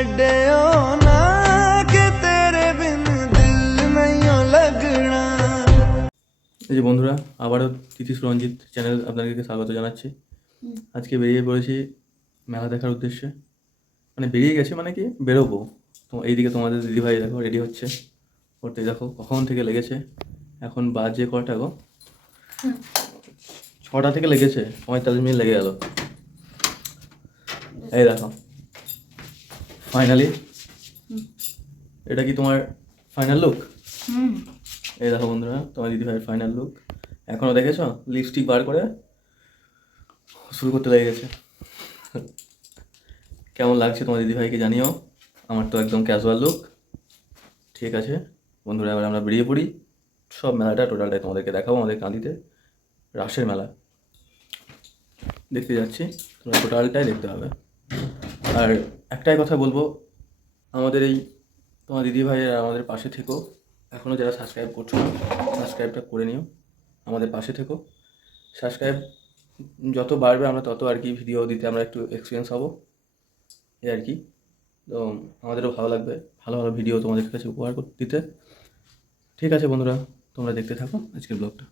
ਛੱਡਿਓ ਨਾ ਕਿ ਤੇਰੇ ਬਿਨ ਦਿਲ ਨਹੀਂ ਲੱਗਣਾ এই যে বন্ধুরা আবারও তিথি সুরঞ্জিত চ্যানেল আপনাদেরকে স্বাগত জানাচ্ছি আজকে বেরিয়ে পড়েছি মেলা দেখার উদ্দেশ্যে মানে বেরিয়ে গেছি মানে কি বেরোবো তো এইদিকে তোমাদের দিদিভাই দেখো রেডি হচ্ছে করতে দেখো কখন থেকে লেগেছে এখন বাজে কটা গো ছটা থেকে লেগেছে পঁয়তাল্লিশ মিনিট লেগে গেল এই দেখো ফাইনালি এটা কি তোমার ফাইনাল লুক এই দেখো বন্ধুরা তোমার দিদি ভাইয়ের ফাইনাল লুক এখনও দেখেছ? লিপস্টিক বার করে শুরু করতে লেগে গেছে। কেমন লাগছে তোমার দিদি ভাইকে জানিও। আমার তো একদম ক্যাজুয়াল লুক ঠিক আছে। বন্ধুরা এবার আমরা বেরিয়ে পড়ি। সব মেলাটা টোটালটাই তোমাদেরকে দেখাবো আমাদের কাঁদিতে। রাসের মেলা। দেখতে যাচ্ছি। তোমরা টোটালটাই দেখতে হবে আর একটাই কথা বলব আমাদের এই তোমার দিদি ভাইয়ের আমাদের পাশে থেকো। এখনও যারা সাবস্ক্রাইব করছ না সাবস্ক্রাইবটা করে নিও আমাদের পাশে থেকো। সাবস্ক্রাইব যত বাড়বে আমরা তত আর কি ভিডিও দিতে আমরা একটু এক্সপিরিয়েন্স হব এই আর কি। তো আমাদেরও ভালো লাগবে ভালো ভালো ভিডিও তোমাদের কাছে উপহার দিতে। ঠিক আছে বন্ধুরা তোমরা দেখতে থাকো আজকের ব্লগটা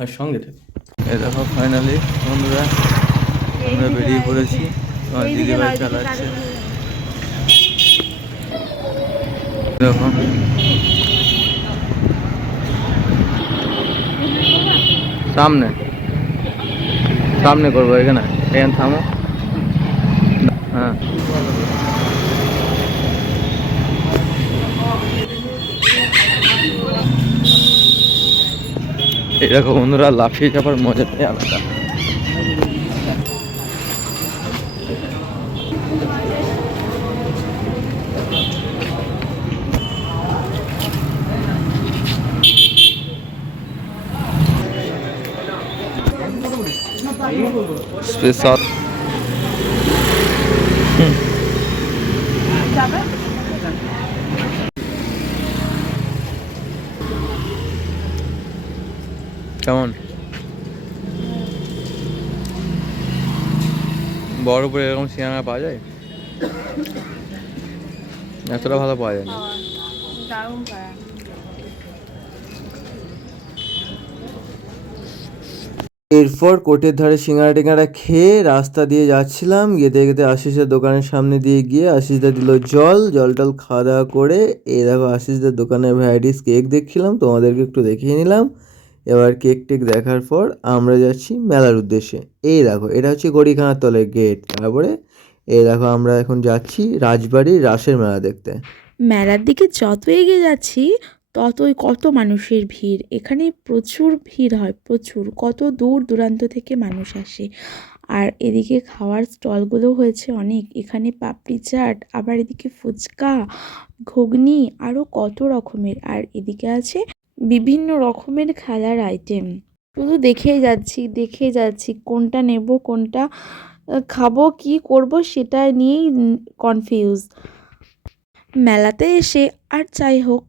আর সঙ্গে থেকো। এই দেখো ফাইনালি বন্ধুরা আমরা বেরিয়ে পড়েছি। আমার দিদি ভাই চালাচ্ছে দেখো। সামনে। সামনে করব এখানে। এখানে থামো। হ্যাঁ। এরকম বন্ধুরা লাফিয়ে যাবার মজাটাই আলাদা। স্পেশাল কেমন? বড় এরকম সিনেমা পাওয়া যায়? এতটা ভালো পাওয়া যায় না দারুণ করা এরপর কোর্টের ধারে সিঙ্গারা টিঙ্গারা খেয়ে রাস্তা দিয়ে যাচ্ছিলাম। যেতে যেতে আশিসের দোকানের সামনে দিয়ে গিয়ে আশিসদা দিল জল। জল টল খাওয়া দাওয়া করে এই দেখো আশিসদার দোকানের ভ্যারাইটিস কেক দেখছিলাম, তোমাদেরকে একটু দেখিয়ে নিলাম। এবার কেক টেক দেখার পর আমরা যাচ্ছি মেলার উদ্দেশ্যে। এই দেখো, এটা হচ্ছে গড়িখানার তলের গেট তারপরে এই দেখো, আমরা এখন যাচ্ছি রাজবাড়ির রাসের মেলা দেখতে। মেলার দিকে যত এগিয়ে যাচ্ছি ততই কত মানুষের ভিড়? এখানে প্রচুর ভিড় হয়, প্রচুর। কত দূর দূরান্ত থেকে মানুষ আসে। আর এদিকে খাওয়ার স্টলগুলো হয়েছে অনেক। এখানে পাপড়ি চাট, আবার এদিকে ফুচকা, ঘুগনি আরও কত রকমের। আর এদিকে আছে বিভিন্ন রকমের খেলার আইটেম শুধু দেখেই যাচ্ছি দেখে যাচ্ছি কোনটা নেব, কোনটা খাব, কি করব সেটা নিয়েই কনফিউজ মেলাতে এসে আর যাই হোক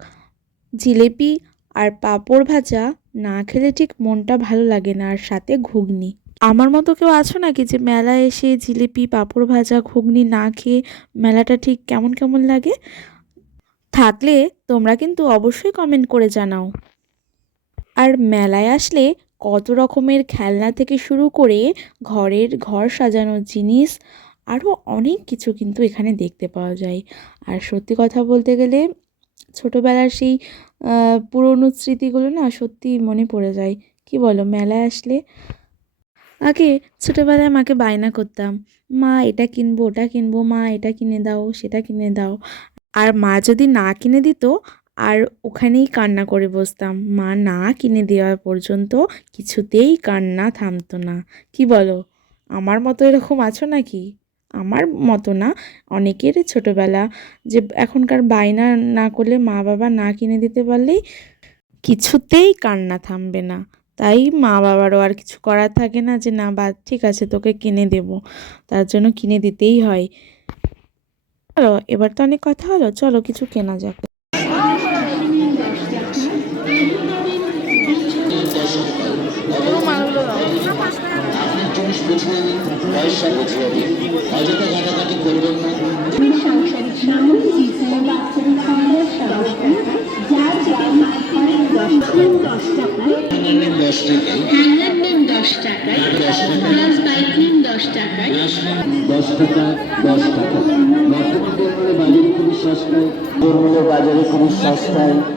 জিলেপি আর পাঁপড় ভাজা না খেলে ঠিক মনটা ভালো লাগে না আর সাথে ঘুগনি। আমার মতো কেউ আছো নাকি যে মেলায় এসে জিলিপি, পাঁপড় ভাজা, ঘুগনি না খেয়ে মেলাটা ঠিক কেমন কেমন লাগে? থাকলে তোমরা কিন্তু অবশ্যই কমেন্ট করে জানাও। আর মেলায় আসলে কত রকমের খেলনা থেকে শুরু করে ঘরের ঘর সাজানোর জিনিস আরও অনেক কিছু কিন্তু এখানে দেখতে পাওয়া যায়। আর সত্যি কথা বলতে গেলে ছোটোবেলার সেই পুরনো স্মৃতিগুলো না সত্যি মনে পড়ে যায়। কি বলো, মেলায় আসলে? আগে ছোটোবেলায় মাকে বায়না করতাম, মা, এটা কিনবো, ওটা কিনবো, মা, এটা কিনে দাও, সেটা কিনে দাও। আর মা যদি না কিনে দিত, আর ওখানেই কান্না করে বসতাম, মা, না কিনে দেওয়া পর্যন্ত কিছুতেই কান্না থামতো না। কি বলো, আমার মতো এরকম আছো নাকি? আমার মতো না, অনেকের ছোটোবেলা যে এখনকার বায়না না করলে মা বাবা না কিনে দিতে পারলেই কিছুতেই কান্না থামবে না। তাই মা বাবারও আর কিছু করার থাকে না যে, না, বা, ঠিক আছে, তোকে কিনে দেব। তার জন্য কিনে দিতেই হয়। চলো, এবার তো অনেক কথা হলো, চলো, কিছু কেনা যাক। বুঝিয়ে দিন পয়সা বুঝিয়ে দিন অযথা ঘাটাঘাটি করবেন না দশ টাকায় বাইক নিন দশ টাকায় দশ দশ টাকা বর্তমান বাজারে বাজারে খুবই সস্তায়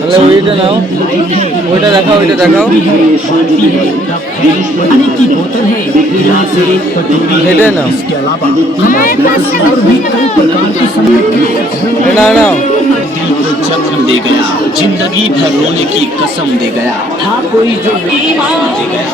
তাহলে ওইটা নাও ওইটা দেখাও ওইটা দেখাও। এটা নাও। এটা নাও। दिल को जख्म दे गया ज़िंदगी भर रोने की कसम दे गया था कोई जो दे गया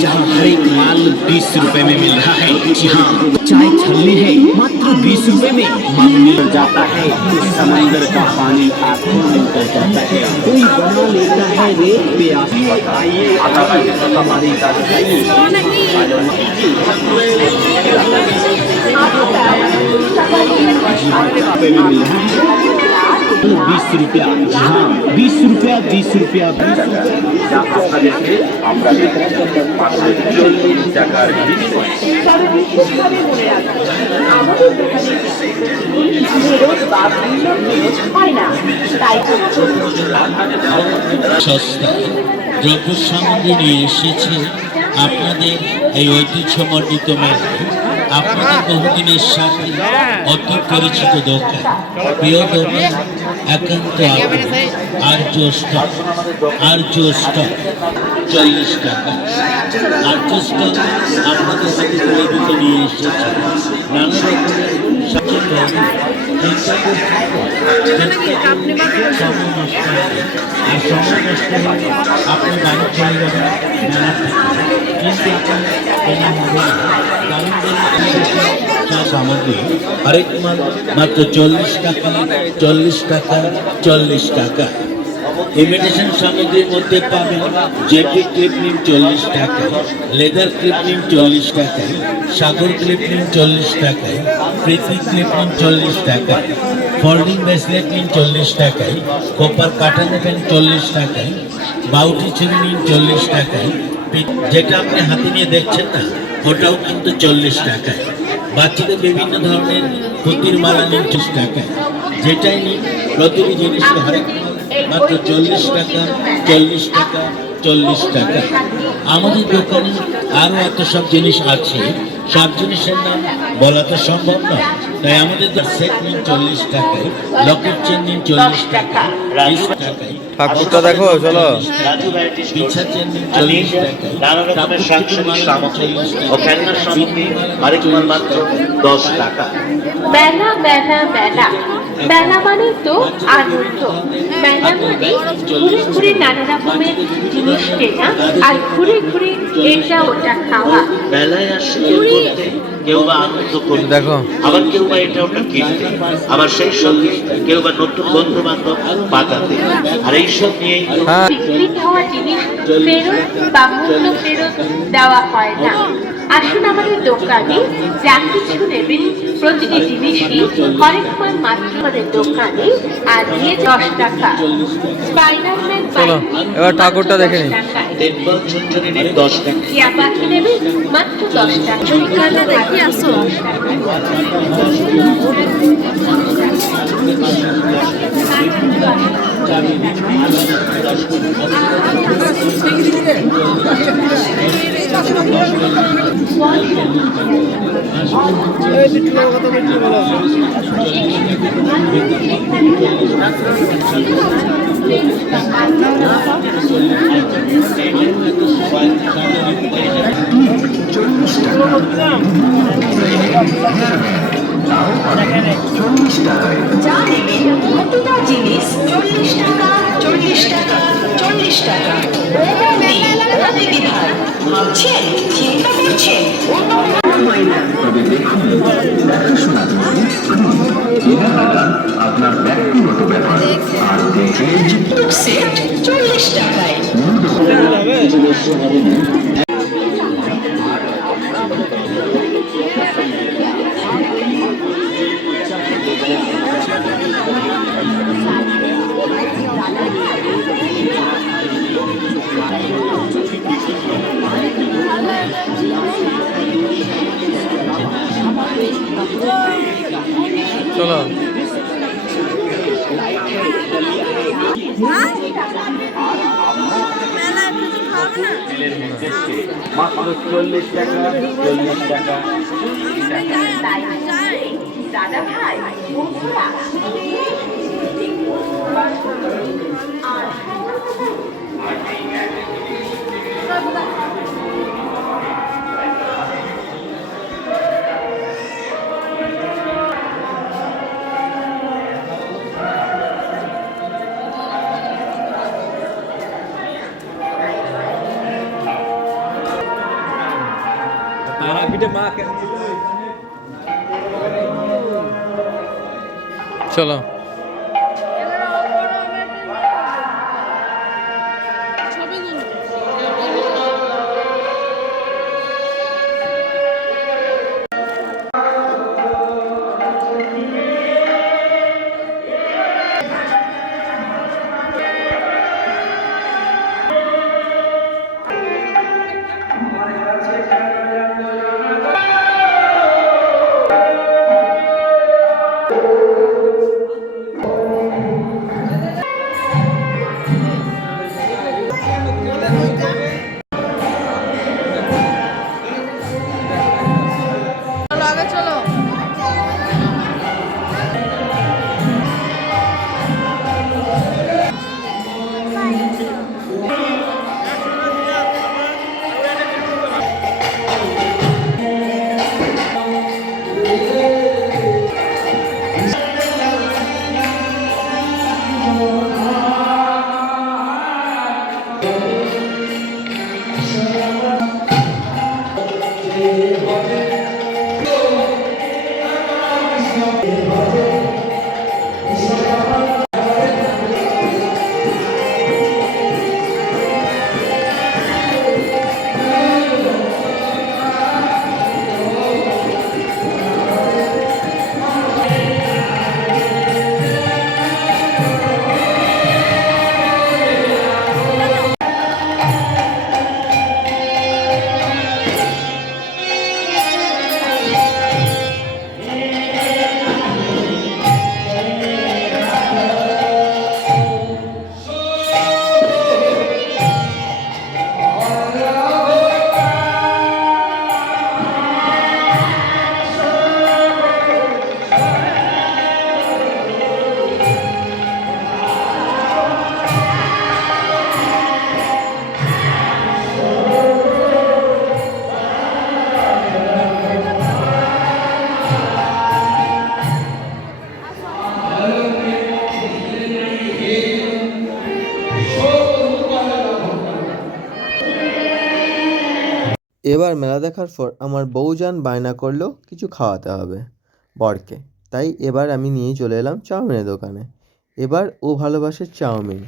जहाँ हर एक माल बीस रुपए में मिल रहा है। जी हाँ चाय छलनी है, मात्र बीस रुपए में माल मिल जाता है। समंदर का पानी आपको मिलता जाता है। कोई बना लेता है रेत पे आइए मिल रहा है। बीस रुपया जी हाँ बीस रुपया बीस रुपया बीस रुपया সস্তায় দ্রব্য সামগ্রী নিয়ে এসেছে আপনাদের এই ঐতিহ্যমণ্ডিত মেলায় আপনাদের বহুদিনের সাথে অতি পরিচিত দোকান প্রিয় দোকান একান্ত আর্য স্টক আর্য স্টক চল্লিশ টাকা আর্য স্টক আপনাদের হাতে তুলে দিতে নিয়ে এসেছে নানা রকমের। আর সময় নষ্ট হলে আপনি বাড়ি চলে যাবেন কিন্তু আপনার কেনা হবে না সামগ্রী? আরেক মাল মাত্র চল্লিশ টাকা চল্লিশ টাকা চল্লিশ টাকা। ইমিটেশন সামগ্রীর মধ্যে পাবেন জেপি ক্লিপ নিন চল্লিশ টাকা, লেদার ক্লিপ নিন চল্লিশ টাকায় সাগর ক্লিপ নিন চল্লিশ টাকায় প্রীতি ক্লিপ নিন চল্লিশ টাকায় ফোল্ডিং ব্রেসলেট নিন চল্লিশ টাকায় কোপার কাটা নেবেন চল্লিশ টাকায় বাউটি ছুরি নিন চল্লিশ টাকায় যেটা আপনি হাতে নিয়ে দেখছেন না, ওটাও কিন্তু চল্লিশ টাকায়। বাচ্চাদের বিভিন্ন ধরনের ক্ষতির মালা চেষ্টা করে। যেটাই নিই প্রতিটি জিনিস হরেক মাত্র চল্লিশ টাকা চল্লিশ টাকা চল্লিশ টাকা। আমাদের দোকানে আরও এত সব জিনিস আছে। সব জিনিসের নাম বলা তো সম্ভব নয়। তাই আমাদের সেট নিন চল্লিশ টাকায় লকেট চেন নিন চল্লিশ টাকা। বিশ টাকায় ঠাকুরটা দেখো চলো। চেন নিন চল্লিশ টাকায় মাত্র দশ টাকা। মেলা মানে তো আনন্দ। মেলা মানে ঘুরে ঘুরে নানা রকমের জিনিস কেনা আর ঘুরে ঘুরে এটা ওটা খাওয়া। মেলায় আসছে কেউ বা আনন্দ করতে। দেখো। আবার কেউ বা এটা ওটা কিনতে। আবার সেই সঙ্গে কেউ বা নতুন বন্ধু বান্ধব পাতাতে আর এইসব নিয়েই হ্যাঁ। বিক্রি হওয়া জিনিস ফেরত বা মূল্য ফেরত দেওয়া হয় না। আসুন আমাদের দোকানে যা কিছু নেবেন। প্রতিটি জিনিসই হরেক মাত্র আমাদের দোকানে। আর দিয়ে দশ টাকা। স্পাইডারম্যান চলো, এবার ঠাকুরটা দেখে নিই। দশ টাকা। টিয়া পাখি নেবেন মাত্র দশ টাকা। দেখে আসো। যা নেবেন প্রতিটা জিনিস চল্লিশ টাকা চল্লিশ টাকা চল্লিশ টাকা দিদি ভাই তবে দেখুন দেখাশোনা আপনার ব্যক্তিগত ব্যাপার। আর দেখে সেট চল্লিশ টাকায় দাদা ভাই চলো। এবার মেলা দেখার পর আমার বউজান বায়না করল কিছু খাওয়াতে হবে বরকে। তাই এবার আমি নিয়ে চলে এলাম চাউমিনের দোকানে। এবার ও ভালোবাসে চাউমিন।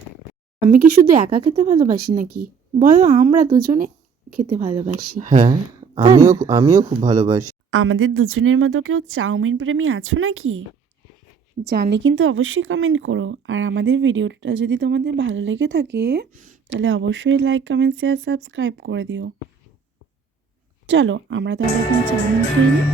আমি কি শুধু একা খেতে ভালোবাসি নাকি? বলো আমরা দুজনে খেতে ভালোবাসি। হ্যাঁ আমিও আমিও খুব ভালোবাসি। আমাদের দুজনের মতো কেউ চাউমিন প্রেমী আছো নাকি? জানলে কিন্তু অবশ্যই কমেন্ট করো। আর আমাদের ভিডিওটা যদি তোমাদের ভালো লেগে থাকে তাহলে অবশ্যই লাইক কমেন্ট শেয়ার সাবস্ক্রাইব করে দিও। চলো আমরা তাহলে এখন চাউমিন খেয়ে নিই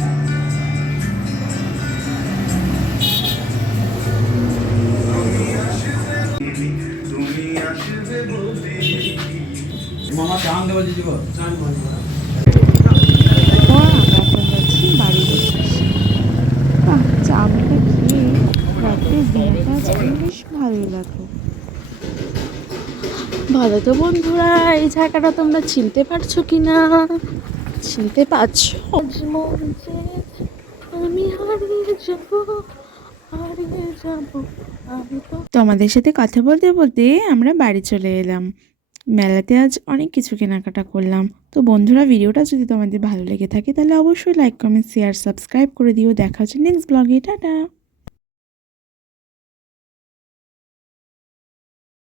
চাউমিনটা খেয়ে দিনটা আজকে বেশ ভালোই লাগল। ভালো তো বন্ধুরা এই জায়গাটা তোমরা চিনতে পারছ কি না চিনতে পারছ? আমি হারিয়ে যাব হারিয়ে যাব তোমাদের সাথে কথা বলতে বলতে আমরা বাড়ি চলে এলাম। মেলাতে আজ অনেক কিছু কেনাকাটা করলাম। তো বন্ধুরা, ভিডিওটা যদি তোমাদের ভালো লেগে থাকে, তাহলে অবশ্যই লাইক কমেন্ট শেয়ার সাবস্ক্রাইব করে দিও। দেখা হচ্ছে নেক্সট ব্লগে টাটা!